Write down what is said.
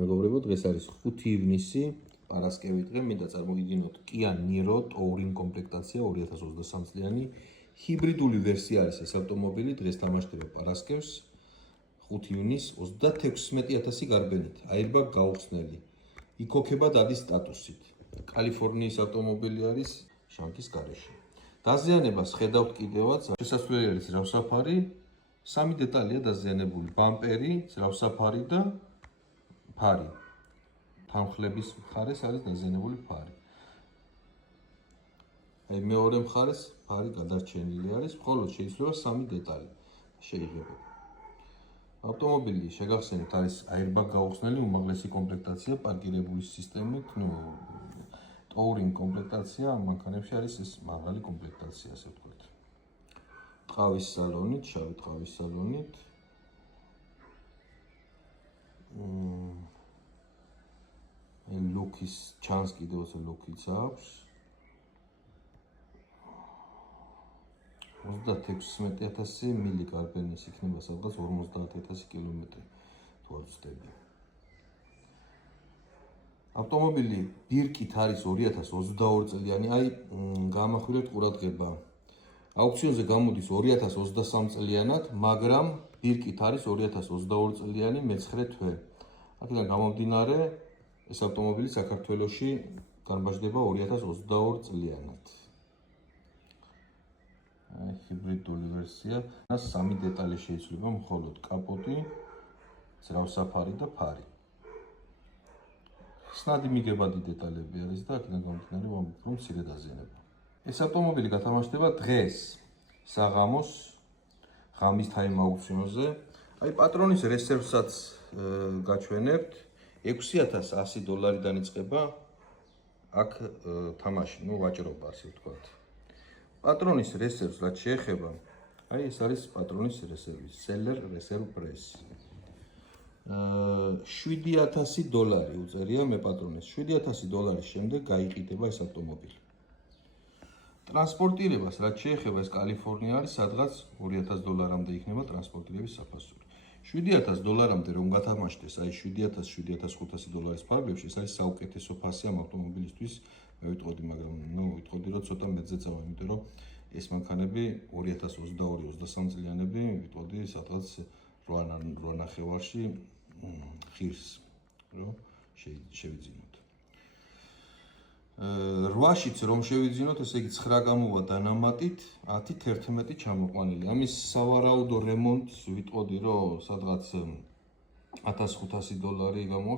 მეგობრებო, დღეს არის 5 ივნისი, პარასკევი დღე, მინდა წარმოგიდგინოთ Kia Niro Touring კომპლექტაცია 2023 წლიანი ჰიბრიდული ვერსია არის ეს ავტომობილი, დღეს თამაშდება პარასკევს 5 ივნისს 36,000 გარბენით, airbag გაუხსნელი. იქოქება დადის სტატუსით. კალიფორნიის ავტომობილი არის შანქის გარეშე. დაზიანებას ხედავთ კიდევაც, შესასვლელი არის ძრავსაფარი, 3 დეტალია დაზიანებული, ბამპერი, ძრავსაფარი და ფარი. თანხლების მხარეს არის დაზიანებული ფარი. აი მეორე მხარეს ფარი გადარჩენილი არის, მხოლოდ შეიძლება 3 დეტალი შეიძლება. ავტომობილი შეგახსენებთ არის airbag გაუხსნელი უმაღლესი კომპლექტაცია პარკირებული სისტემით, touring კომპლექტაცია, ამ მანქანებში არის ეს მაღალი კომპლექტაცია, ასე ვთქვათ. ტყავის სალონით, შავი ტყავის სალონით. ლუკის ჩანს კიდევ ლუკიც აქვს. 36,000 მილი გარბენის იქნება სადღაც 50,000 კილომეტრი თუ არ ვცდები. ავტომობილი ბირკით არის 2022 წლიანი, აი გამახვილებთ ყურადღება. აუქციონზე გამოდის 2023 წლიანად, მაგრამ ბირკით არის 2022 წლიანი მე-9 თვე. აქედან გამომდინარე, ეს ავტომობილი საქართველოში განბაჟდება 2022 წლიანად. აი ჰიბრიდული ვერსია, 3 დეტალი შეიძლება, მხოლოდ კაპოტი, ძრავსაფარი და ფარი. ხსნადი მიგებადი დეტალები არის და აქედან გამომდინარე, რომ მცირე დაზიანება. ეს ავტომობილი გათამაშდება დღეს, საღამოს, ღამის time აუქციონზე. აი პატრონის რესერვსაც გაჩვენებთ, $6,100-დან იწყება აქ თამაში, ვაჭრობა, ასე ვთქვათ. პატრონის რესერვს რაც შეეხება, აი ეს არის პატრონის რესერვი, seller reserve price. $7,000 უწერია მე პატრონის. $7,000 შემდეგ გაიყიდება ეს ავტომობილი. ტრანსპორტირებას რაც შეეხება, ეს კალიფორნია არის, სადღაც $2,000-მდე იქნება ტრანსპორტირების საფასური. $7,000-მდე რომ გათამაშდეს, აი $7,000-$7,500 ფარგლებში, ეს არის საუკეთესო ფასი ამ ავტომობილისთვის, მე ვიტყოდი, მაგრამ ვიტყოდი, რომ ცოტა მეძე წავა, იმიტომ რომ ეს მანქანები 2022-23 წლიანები, ვიტყოდი, სადღაც 8,500-ში ღირს, რომ შევიძინოთ. 8-შიც რომ შევიძინოთ, ესე იგი 9 გამოვა დანამატით, 10-11 ჩამოყვანილი. ამის სავარაუდო რემონტს ვიტყოდი, რომ სადღაც $1,500 გამოვა.